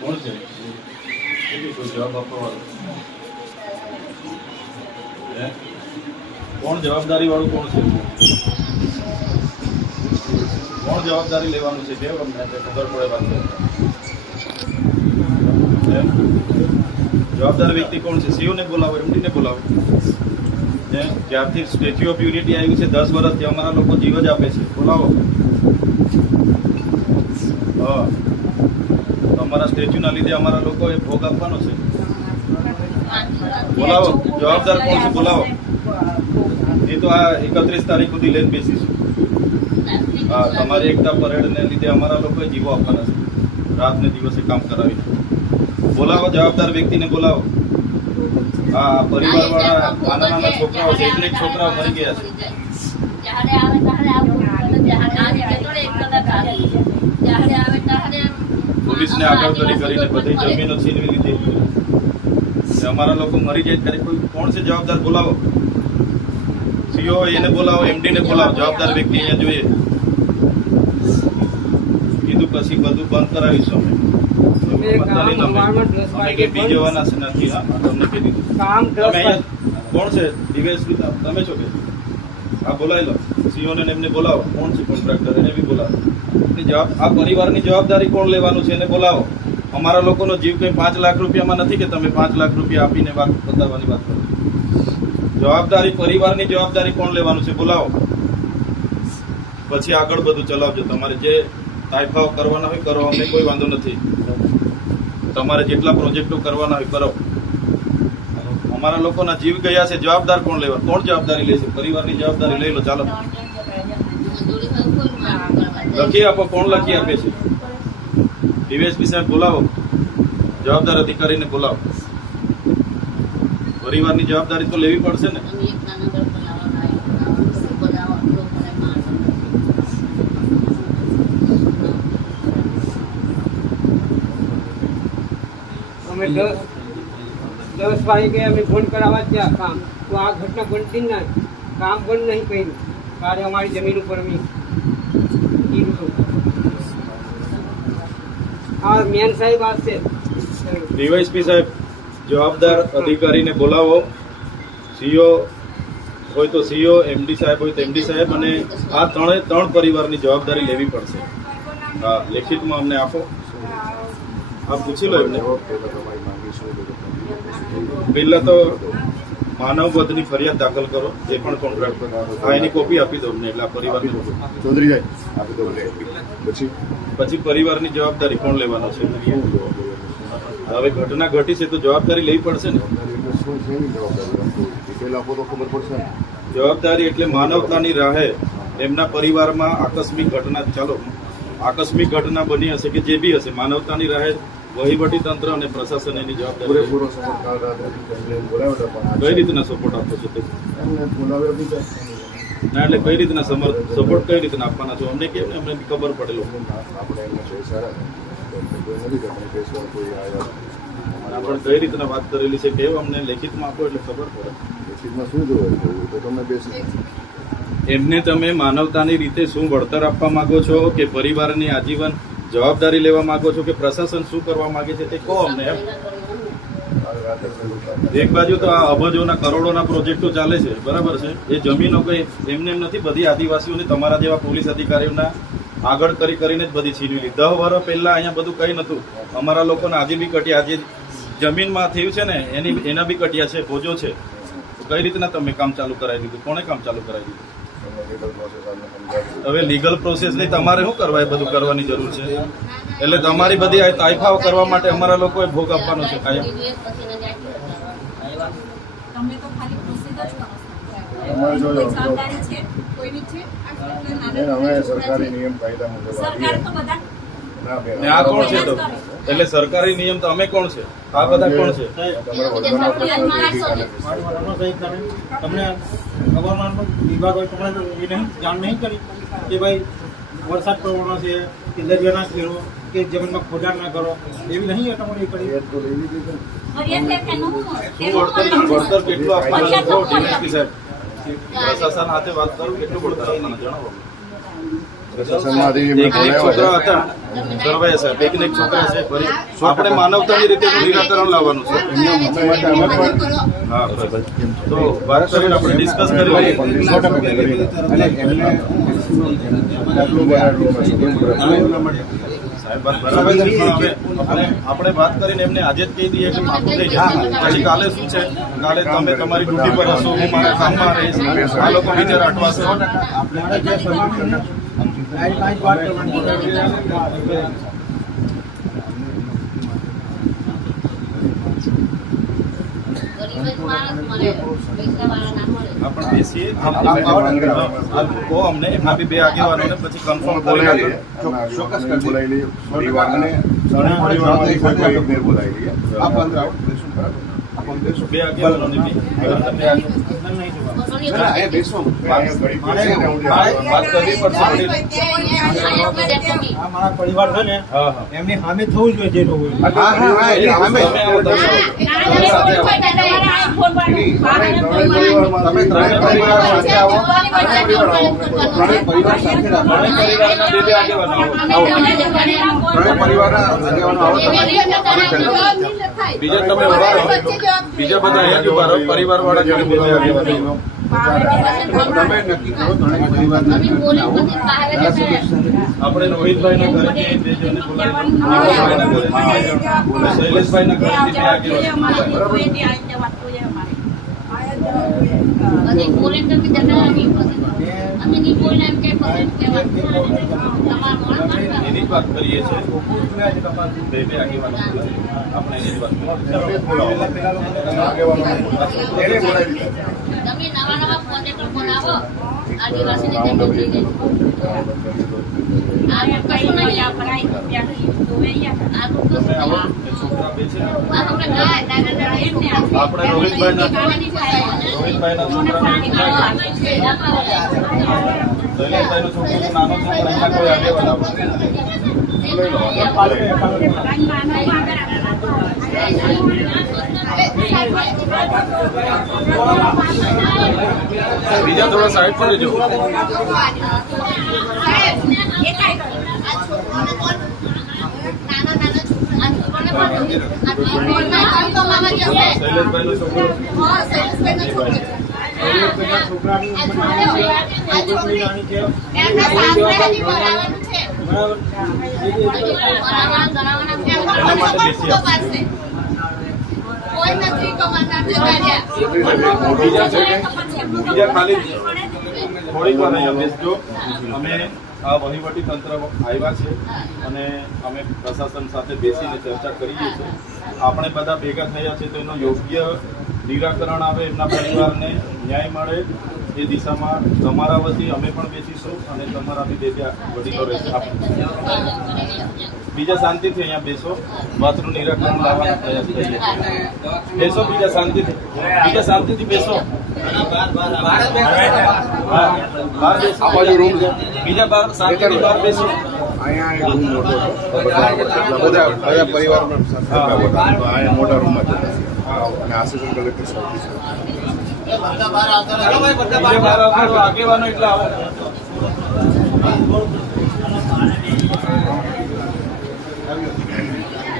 કોણ છે? કોઈ જવાબ આપવા વાળો? કોણ જવાબદારી વાળું કોણ છે? કોણ જવાબદારી લેવાનું છે? કેમ અમને ખબર પડે વાત કરતા? જવાબદાર વ્યક્તિ કોણ છે? સીઓ ને બોલાવો, એમડી ને બોલાવો. જ્યારથી સ્ટેચ્યુ ઓફ યુનિટી આવ્યું છે 10 વર્ષથી અમારા લોકો જીવ જ આપે છે. બોલાવો. હા, તમારા સ્ટેચ્યુના લીધે અમારા લોકોએ ભોગ આપવાનો છે. બોલાવો. જવાબદાર કોણ છે? બોલાવો. એ તો આ 31 તારીખ સુધી લઈને બેસીશું. હા, તમારી એકતા પરેડને લીધે અમારા લોકોએ જીવો આપવાના છે. રાત ને દિવસે કામ કરાવીને. બોલાવો જવાબદાર વ્યક્તિને બોલાવો. હા, પરિવાર વાળા નાના નાના છોકરાઓ છે, એક છોકરાઓ મરી ગયા છે. પોલીસને આગળ કરીને બધી જમીનો છીનવી લીધી. અમારા લોકો મરી જાય ત્યારે કોઈ કોણ છે જવાબદાર? બોલાવો. સીઓ એને બોલાવો, એમડી ને બોલાવો. જવાબદાર વ્યક્તિ અહીંયા જોઈએ. કીધું પછી બધું બંધ કરાવીશું અમે કઈ બી જવાના છે નથી. હા, તમને કહી દીધું. કોણ છે? ડીવાયએસપી તમે છો કે? હા, બોલાવી લો. સીઓ ને એમને બોલાવો. કોણ છે કોન્ટ્રાક્ટર? એને બી બોલાવો. આ પરિવારની જવાબદારી કોણ લેવાનું છે એને બોલાવો. અમારા લોકોનો જીવ કઈ 5 લાખ રૂપિયામાં નથી કે તમે 5 લાખ રૂપિયા આપીને વાત બતાવવાની વાત કરો. જવાબદારી પરિવારની જવાબદારી કોણ લેવાનું છે? બોલાવો. પછી આગળ બધું ચલાવજો. તમારે જે તાઇફાઓ કરવાના હોય કરો, અમને કોઈ વાંધો નથી. તમારે જેટલા પ્રોજેક્ટો કરવાના હોય કરો. અમારા લોકોના જીવ ગયા છે. જવાબદાર કોણ લેવા? કોણ જવાબદારી લેશે? પરિવારની જવાબદારી લઈ લો. ચાલો લખી આપો. કોણ લખી આપે છે? ડીવાયએસપી સાહેબ બોલાવો. જવાબદાર અધિકારીને બોલાવો. પરિવારની જવાબદારી તો લેવી પડશે ને. અમે 10 વાગે અમે ફોન કરાવવા ગયા કામ, તો આ ઘટના બનતી જ ના. કામ બંધ નહીં કર્યું ત્યારે અમારી જમીન ઉપર અમે કીધું. હા, મેન સાહેબ આ છે. ડીવાયએસપી સાહેબ જવાબદાર અધિકારીને બોલાવો. સીઓ હોય તો સીઓ, એમડી સાહેબ હોય તો એમડી સાહેબ, અને આ ત્રણ પરિવારની જવાબદારી લેવી પડશે. હા, લેખિતમાં અમને આપો. આપ પૂછી લો એમને. પહેલા તો માનવ વધની ફરિયાદ દાખલ કરો. જે પણ કોન્ટ્રાક્ટ એની કોપી આપી દો અમને. એટલે આ પરિવારની ચૌધરી આપી દો. પછી પરિવારની જવાબદારી કોણ લેવાનો છે? હવે ઘટના ઘટી છે તો જવાબદારી લેવી પડશે ને. જવાબદારી એટલે માનવતાની રાહે એમના પરિવારમાં આકસ્મિક ઘટના, ચાલો આકસ્મિક ઘટના બની હશે કે જે બી હશે, માનવતાની રાહે વહીવટી તંત્ર અને પ્રશાસન એની જવાબદારી. કઈ રીતના સપોર્ટ આપો છો? ના, એટલે કઈ રીતના સપોર્ટ કઈ રીતના આપવાના છો અમને? કેમ અમને ખબર પડેલો આપણે કઈ રીતના વાત કરેલી છે કેમ અમને લેખિતમાં આપો એટલે ખબર પડે. એમને તમે માનવતાની રીતે શું વળતર આપવા માંગો છો, કે પરિવારની આજીવન જવાબદારી લેવા માંગો છો, કે પ્રશાસન શું કરવા માંગે છે તે કહો અમને. એમ એક બાજુ તો આ અબજોના કરોડોના પ્રોજેક્ટો ચાલે છે, બરાબર છે. એ જમીનો કઈ એમને એમ નથી. બધી આદિવાસીઓને તમારા જેવા પોલીસ અધિકારીઓના આગળ કરીને જ બધી છીનવી લીધી. 10 વર્ષ પહેલા અહીંયા બધું કઈ નતું. અમારા લોકોને આજે બી કટ્યા, આજે જમીનમાં થયું છે ને એના બી કટ્યા છે, ભોજો છે. કઈ રીતના તમે કામ ચાલુ કરાવી દીધું? કોણે કામ ચાલુ કરાવી દીધું? હવે લીગલ પ્રોસેસ નહીં, તમારે શું કરવા? એ બધું કરવાની જરૂર છે. એટલે તમારી બધી આ તાઇફાઓ કરવા માટે અમારા લોકોએ ભોગ આપવાનો છે કાયમ. સરકારી નિયમ કાયદા મુજબ આ કોણ છે? તો એટલે સરકારી નિયમ તો અમે કોણ છે? આ બધા કોણ છે? તમને હવામાન વિભાગ હોય તમને એ નહીં જાણ નહીં કરી કે ભાઈ વરસાદ પડવાનો છે કે દરિયો ના ખેડો કે જમીનમાં ખોદાણ ના કરો, એવી નહીં તમારે કરી. વળતર કેટલું આપવાનું? ડીવાયએસપી સાહેબ પ્રશાસન સાથે વાત કરું, કેટલું વળતર આપવાના જણાવો. પ્રશાસનમાંથી એમને એક છોકરા બોલાવ્યા હતા સરવાયા સાહેબ, એક ને એક છોકરા છે. ફરી આપણે માનવતાની રીતે નિરાકરણ લાવવાનું છે. હા બરાબર. તો વાત કરીને આપણે ડિસ્કસ કરી લઈએ. સાહેબ વાત બરાબર છે, પણ હવે આપણે વાત કરીને એમને આજે જ કહી દઈએ કે માફું થઈ જાય. પછી કાલે શું છે, કાલે તમે તમારી ડ્યુટી પર હશો, હું મારા કામમાં રહીશ, આ લોકો વિચાર અટવાશે. આપણે જે સમાન છે ને, આ જ વાત કરવાની છે. આપણે બેસીએ, કહો અમને, એમના બી 2 આગેવાનોને પછી કન્ફર્મ કરી બોલાવી લઈએ. ચોક્કસ બોલાવી લઈએ પરિવારને પરિવારમાંથી કોઈ એકને બોલાવી લઈએ. આપ અંદર આવો, બેસો બરાબર. આપ અંદર બેસો. 2 આગેવાનોને બી અહીંયા બેસો. અહીંયા ઘડી બેસીને હું વાત કરવી પડશે. આ મારા પરિવાર છે ને, હા હા એમની સામે થવું જોઈએ જે થવું હોય. હા હા હા એટલે અમે તમે આવો તો તમે ત્રણેય પરિવાર સાથે આવો. ત્રણેય પરિવાર સાથે રાખો. પરિવારના 2 આગેવાનો આવો. ત્રણેય પરિવારના આગેવાનો આવો. બીજા તમે ઉભા રહો. બીજા બધા અહીંયા જ ઉભા રહો. પરિવાર વાળા જોડે 2 આગેવાનો. તમે નક્કી કરો ત્રણેય પરિવારના આપણે રોહિતભાઈના ઘરેથી 2 જણને બોલાવીએ. શૈલેષભાઈના ઘરેથી 2 આગેવાનો. એની જ વાત કરીએ છીએ. 2 આગેવાનો બોલાવીએ. આપણે એની જ વાત કરીએ. આગેવાનો એને બોલાવી દીધા. તમે નવા નવા પ્રોજેક્ટ બનાવો આદિવાસીની જમીન થઈ ગઈ આ કશું નહીં આ પરાઈ આ તો તમે આવો. આ એ છોકરા બે છે ને, આપણે દાદા એમને આપણે રોહિતભાઈના છોકરાને શૈલેષભાઈનો છોકરો તો નાનો છે, પણ એના કોઈ આગેવાન આવે. બીજા થોડા સાઈડ પર રહેજો. શૈલેષભાઈનો છોકરો છોકરાની બીજા ખાલી થોડીક વાર અહીંયા બેસજો. અમે આ વહીવટી તંત્ર આવ્યા છે અને અમે પ્રશાસન સાથે બેસીને ચર્ચા કરીએ છીએ. આપણે બધા ભેગા થયા છે તો એનો યોગ્ય નિરાકરણ આવે, એમના પરિવારને ન્યાય મળે એ દિશામાં તમારા વતી અમે પણ બેસીશું અને તમારા બી 2 વડીલો રહેશે. બીજા શાંતિથી અહીંયા બેસો. વાતનું નિરાકરણ લાવવાનો પ્રયાસ કરીએ છીએ. બેસો બીજા શાંતિથી. બીજા શાંતિથી બેસો. બહાર બેસો. આ બાજુ રૂમ છે. બીજા બહાર શાંતિથી બહાર બેસો. અહીંયા એક રૂમ મોટો હતો. બધા પરિવારમાં સાથે બેઠા હતા. અહીંયા મોટા રૂમમાં જતા અને આસિસ્ટન્ટ કલેક્ટર સાહેબ છે. બીજા બહાર આવતા આગેવાનો એટલે આવો.